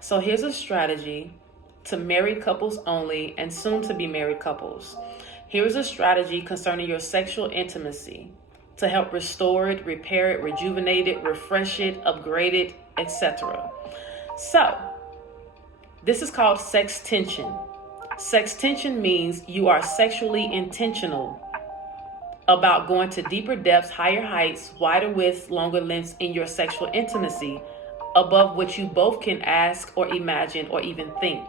So here's a strategy to married couples only and soon to be married couples. Here's a strategy concerning your sexual intimacy to help restore it, repair it, rejuvenate it, refresh it, upgrade it, etc. So, this is called sex tension. Sex tension means you are sexually intentional about going to deeper depths, higher heights, wider widths, longer lengths in your sexual intimacy above what you both can ask or imagine or even think.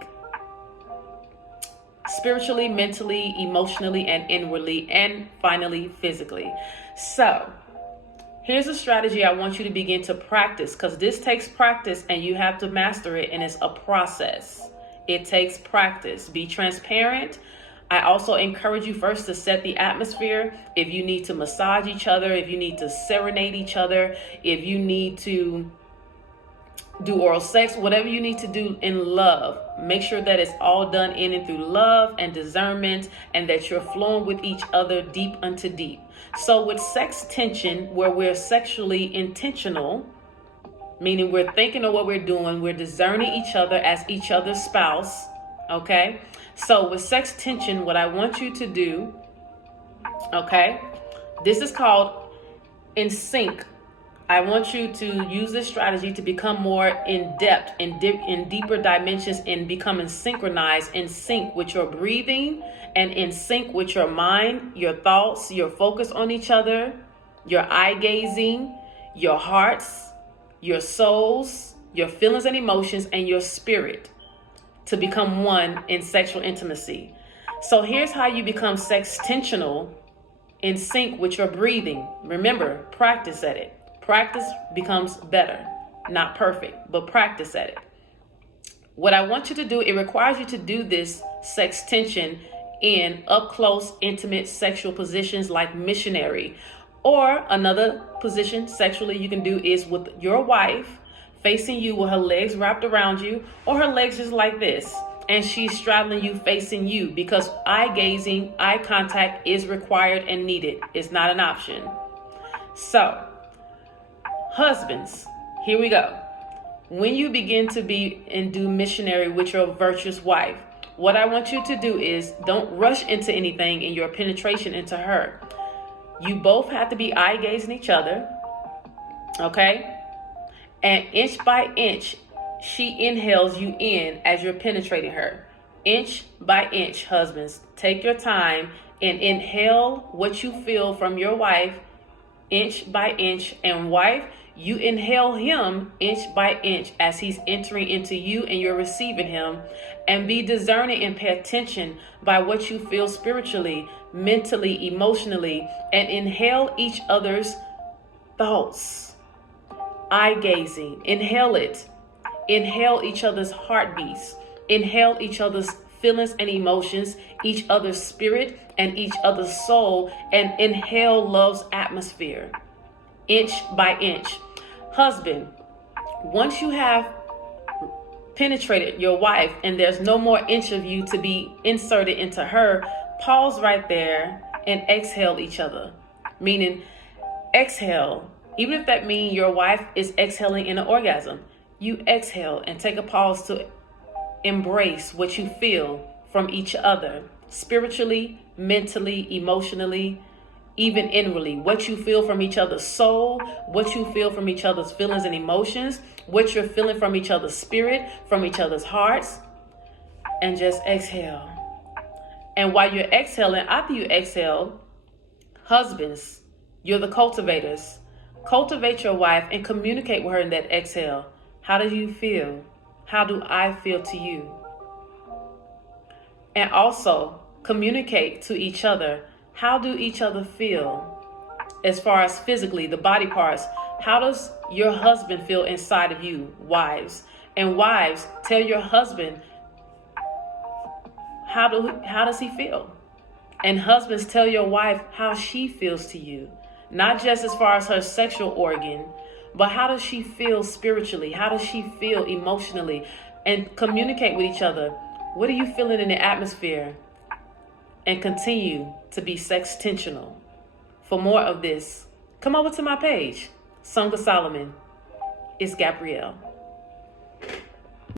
Spiritually, mentally, emotionally, and inwardly, and finally, physically. So, here's a strategy I want you to begin to practice, because this takes practice and you have to master it, and it's a process. It takes practice. Be transparent. I also encourage you first to set the atmosphere. If you need to massage each other, if you need to serenade each other, if you need to do oral sex, whatever you need to do in love, make sure that it's all done in and through love and discernment, and that you're flowing with each other deep unto deep. So with sex tension, where we're sexually intentional, meaning we're thinking of what we're doing, we're discerning each other as each other's spouse, okay? So with sex tension, what I want you to do, okay, this is called in sync. I want you to use this strategy to become more in depth, in deeper dimensions, in becoming synchronized, in sync with your breathing, and in sync with your mind, your thoughts, your focus on each other, your eye gazing, your hearts, your souls, your feelings and emotions, and your spirit, to become one in sexual intimacy. So here's how you become sextensional, in sync with your breathing. Remember, practice at it. Practice becomes better. Not perfect, but practice at it. What I want you to do, it requires you to do this sex tension in up close, intimate sexual positions like missionary. Or another position sexually you can do is with your wife facing you with her legs wrapped around you, or her legs just like this, and she's straddling you, facing you, because eye gazing, eye contact is required and needed. It's not an option. So, husbands, here we go. When you begin to be and do missionary with your virtuous wife, what I want you to do is don't rush into anything in your penetration into her. You both have to be eye gazing each other, okay? And inch by inch, she inhales you in as you're penetrating her. Inch by inch, husbands, take your time and inhale what you feel from your wife, inch by inch. And wife, you inhale him inch by inch as he's entering into you and you're receiving him. And be discerning and pay attention by what you feel spiritually, mentally, emotionally, and inhale each other's thoughts. Eye gazing, inhale it. Inhale each other's heartbeats. Inhale each other's feelings and emotions, each other's spirit and each other's soul, and inhale love's atmosphere, inch by inch. Husband, once you have penetrated your wife and there's no more inch of you to be inserted into her, pause right there and exhale each other. Meaning, exhale, even if that means your wife is exhaling in an orgasm, you exhale and take a pause to embrace what you feel from each other, spiritually, mentally, emotionally, even inwardly. What you feel from each other's soul, what you feel from each other's feelings and emotions, what you're feeling from each other's spirit, from each other's hearts, and just exhale. And while you're exhaling, after you exhale, husbands, you're the cultivators. Cultivate your wife and communicate with her in that exhale. How do you feel? How do I feel to you? And also communicate to each other. How do each other feel as far as physically, the body parts? How does your husband feel inside of you, wives? And wives, tell your husband, how does he feel? And husbands, tell your wife how she feels to you. Not just as far as her sexual organ, but how does she feel spiritually? How does she feel emotionally? And communicate with each other. What are you feeling in the atmosphere? And continue to be sextensional. For more of this, come over to my page, Song of Solomon. It's Gabrielle.